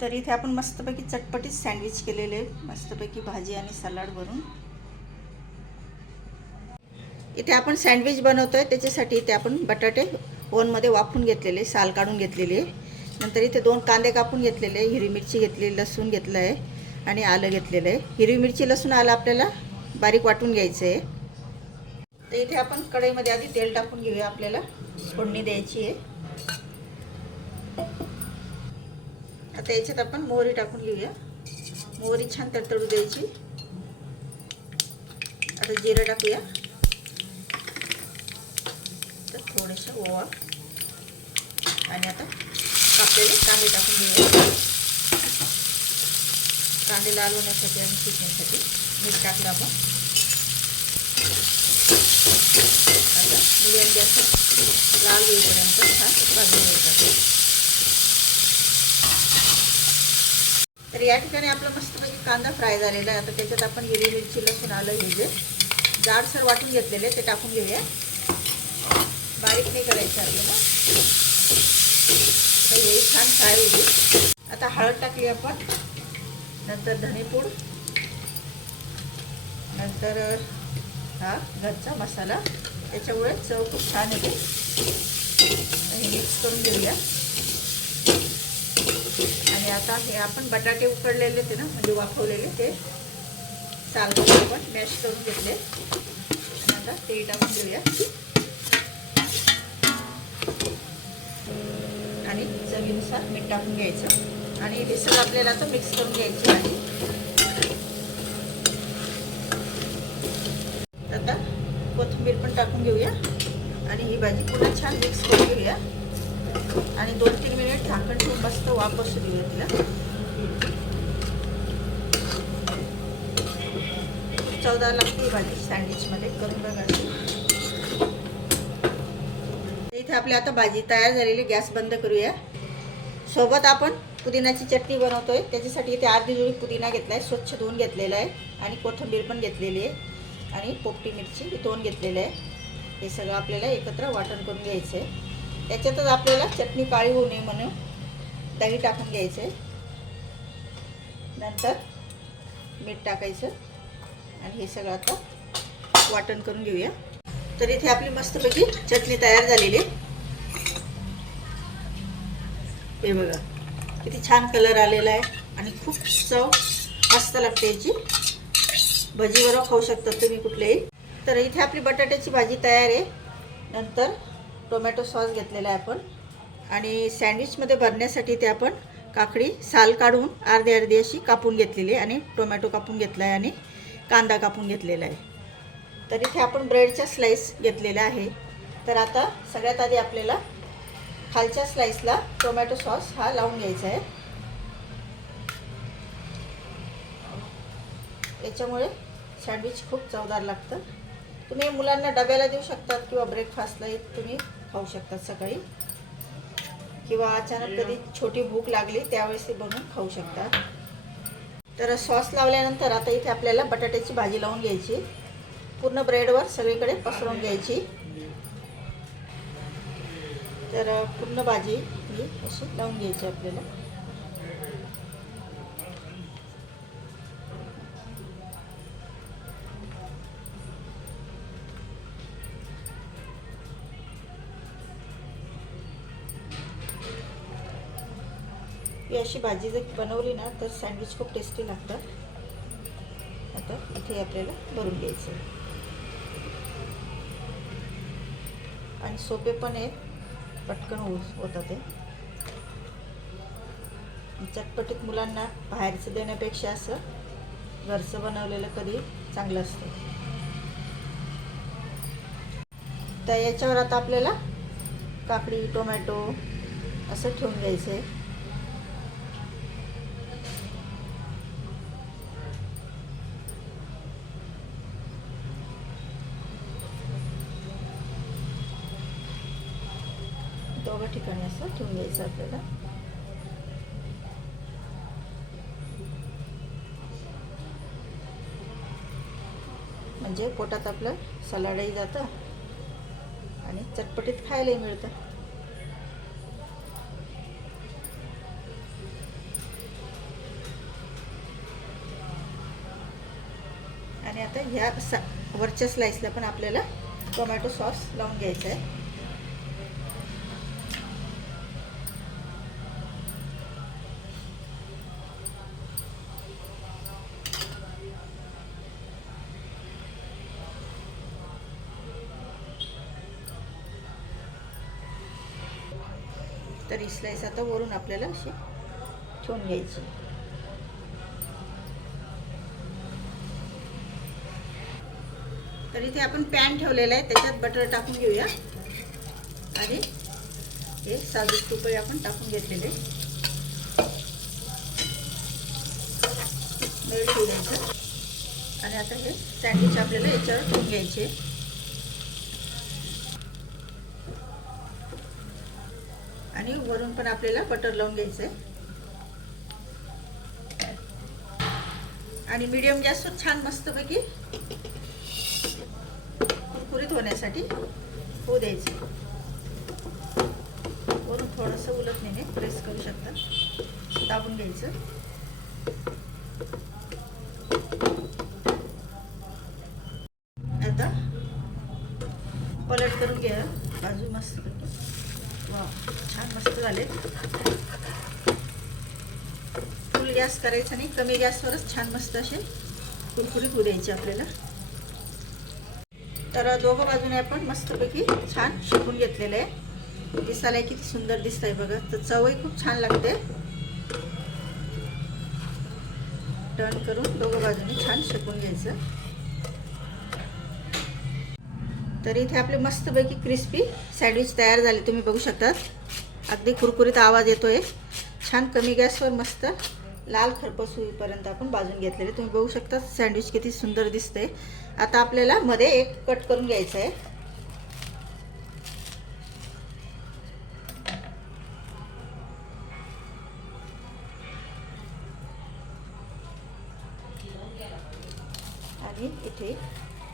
तर इथे आपण मस्तपैकी चटपटीत सँडविच केलेले आहे. मस्तपैकी भाजी आणि सलाड भरून. इथे आपण सँडविच बनवतो आहे त्याच्यासाठी इथे आपण बटाटे ओनमध्ये वाफून घेतलेले साल काढून घेतलेली आहे. नंतर इथे दोन कांदे कापून घेतलेले हिरवी मिरची घेतलेली लसूण घेतलं आहे आणि आलं घेतलेलं आहे. हिरवी मिरची लसूण आलं आपल्याला बारीक वाटून घ्यायचं आहे. तर इथे आपण कढईमध्ये आधी तेल टाकून घेऊया. आपल्याला फोडणी द्यायची आहे. आता याच्यात आपण मोहरी टाकून घेऊया. मोहरी छान तडतडू द्यायची. आता जिरं टाकूया. तर थोडेसे ओवा. आणि आता कापलेले कांदे टाकून घेऊया. कांदे लाल होण्यासाठी आणि शिजण्यासाठी मीठ टाकलं आपण. आता मिडियम गॅस लाल होईपर्यंत छान भाजून घ्यायचं. तर या ठिकाणी आपला मस्तपैकी कांदा फ्राय झालेला आहे. आता त्याच्यात आपण हिरवी मिरची लसूण आलं हे जे जाडसर वाटून घेतलेले ते टाकून घेऊया. बारीक नाही करायचं आपल्याला. तर हे छान फ्राय होईल आता हळद टाकली आपण. नंतर धनेपूड. नंतर हा घरचा मसाला. त्याच्यामुळे चव खूप छान येते. हे मिक्स करून घेऊया. आणि आता हे आपण बटाटे उकडलेले होते ना म्हणजे वाफवलेले ते साल आपण मॅश करून घेतले. आणि आता ते टाकून घेऊया आणि चवीनुसार मीठ टाकून घ्यायचं. आणि हे आपल्याला आता मिक्स करून घ्यायचं आहे. आता कोथिंबीर पण टाकून घेऊया. आणि ही भाजी पुन्हा छान मिक्स करून घेऊया. आणि दोन तीन मिनिट झाकण ठेवून मस्त वाफ बसू देऊया तिला. चौदा लागते भाजी सँडविचमध्ये करून बघा. इथे आपली आता भाजी तयार झालेली गॅस बंद करूया. सोबत आपण पुदिनाची चटणी बनवतोय. त्याच्यासाठी इथे अर्धी जुळी पुदिना घेतला आहे स्वच्छ धुवून घेतलेला आहे. आणि कोथिंबीर पण घेतलेली आहे. आणि पोपटी मिरची दोन घेतलेलं आहे. हे सगळं आपल्याला एकत्र वाटण करून घ्यायचं आहे त्याच्यातच आपल्याला चटणी काळी होऊ नये म्हणून दही टाकून घ्यायचं. आहे नंतर मीठ टाकायचं आणि हे सगळं आता वाटण करून घेऊया. तर इथे आपली मस्तपैकी चटणी तयार झालेली आहे. हे बघा किती छान कलर आलेला आहे आणि खूप चव मस्त लागते याची. भजीवर खाऊ शकतात तुम्ही कुठलेही. तर इथे आपली बटाट्याची भाजी तयार आहे. नंतर टोमॅटो सॉस घेतलेला आहे आपण. आणि सँडविचमध्ये भरण्यासाठी ते आपण काकडी साल काढून अर्धी अर्धी अशी कापून घेतलेली आहे आणि टोमॅटो कापून घेतला आहे आणि कांदा कापून घेतलेला आहे. तर इथे आपण ब्रेडच्या स्लाईस घेतलेल्या आहे. तर आता सगळ्यात आधी आपल्याला खालच्या स्लाईसला टोमॅटो सॉस हा लावून घ्यायचा आहे. याच्यामुळे सँडविच खूप चवदार लागतं. तुम्ही मुलांना डब्याला देऊ शकतात किंवा ब्रेकफास्टला तुम्ही खाऊ शकतात सकाळी. किंवा अचानक कधी छोटी भूक लागली त्यावेळेस ते बनवून खाऊ शकतात. तर सॉस लावल्यानंतर आता इथे आपल्याला बटाट्याची भाजी लावून घ्यायची. पूर्ण ब्रेडवर सगळीकडे पसरवून घ्यायची. तर पूर्ण भाजी ही अशी लावून घ्यायची आपल्याला. ही अशी भाजी जर बनवली ना तर सँडविच खूप टेस्टी लागतात आता इथे आपल्याला भरून घ्यायचं आणि सोपे पण आहेत. पटकन होऊ होतात ते. चटपटीत मुलांना बाहेरचं देण्यापेक्षा असं घरचं बनवलेलं कधी चांगलं असतं. तर याच्यावर आता आपल्याला काकडी टोमॅटो असं ठेवून घ्यायचं आहे. दोघं ठिकाणी असं ठेवून द्यायचं आपल्याला. म्हणजे पोटात आपलं सलाडही जातं आणि चटपटीत खायलाही मिळतं. आणि आता ह्या वरच्या स्लाईसला पण आपल्याला टोमॅटो सॉस लावून घ्यायचा आहे तर ही स्लाईस आता वरून आपल्याला अशी ठेवून घ्यायची. तर इथे आपण पॅन ठेवलेला आहे त्याच्यात बटर टाकून घेऊया. आणि हे साजूक तुपही आपण टाकून घेतलेले मेल्ट होऊ आणि आता हे सँडविच आपल्याला याच्यावर ठेवून घ्यायचे. आणि वरून पण आपल्याला बटर लावून घ्यायचं आहे आणि मीडियम गॅसवर छान मस्तपैकी कुरकुरीत होण्यासाठी होऊ द्यायचे. वरून थोडंसं नेणे प्रेस करू शकता. दाबून घ्यायचं. आता पलट करून घ्या. बाजू मस्त छान मस्त झाले. फुल गॅस करायचा नाही कमी गॅसवरच छान मस्त असे कुरकुरीत होऊ द्यायचे आपल्याला. तर दोघं बाजूने आपण मस्तपैकी छान शिकून घेतलेलं आहे. दिसायला किती सुंदर दिसत आहे बघा. तर चवही खूप छान लागते. टर्न करून दोघं बाजूने छान शिकून घ्यायचं. तर इथे आपले मस्तपैकी क्रिस्पी सँडविच तयार झाले. तुम्ही बघू शकतात. अगदी कुरकुरीत आवाज येतो आहे छान कमी गॅसवर मस्त लाल खरपस होईपर्यंत आपण भाजून घेतलेले. तुम्ही बघू शकता सँडविच किती सुंदर दिसते आता आपल्याला मध्ये एक कट करून घ्यायचं आहे आणि इथे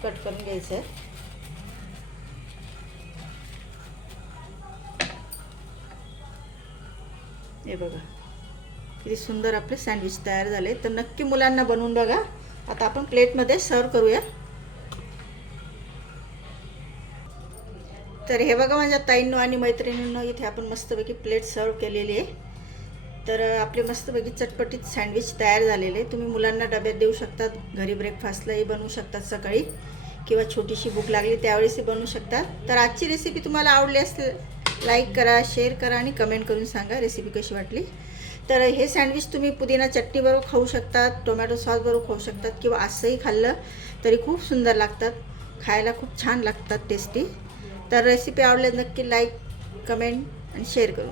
कट करून घ्यायचं आहे हे बघा. किती सुंदर आपले सँडविच तयार झाले. तर नक्की मुलांना बनवून बघा. आता आपण प्लेटमध्ये सर्व करूया. तर हे बघा माझ्या ताईंनो आणि मैत्रिणींनो इथे आपण मस्तपैकी प्लेट सर्व केलेली आहे. तर आपले मस्तपैकी चटपटीत सँडविच तयार झालेले. तुम्ही मुलांना डब्यात देऊ शकतात. घरी ब्रेकफास्टलाही बनवू शकतात सकाळी. किंवा छोटीशी भूक लागली त्यावेळेसही बनवू शकतात. तर आजची रेसिपी तुम्हाला आवडली असेल लाईक करा शेअर करा आणि कमेंट करून सांगा रेसिपी कशी वाटली. तर हे सँडविच तुम्ही पुदिना चटणीबरोबर खाऊ शकतात टोमॅटो सॉसबरोबर खाऊ शकतात किंवा असंही खाल्लं तरी खूप सुंदर लागतात. खायला खूप छान लागतात टेस्टी तर रेसिपी आवडल्यास नक्की लाईक कमेंट आणि शेअर करू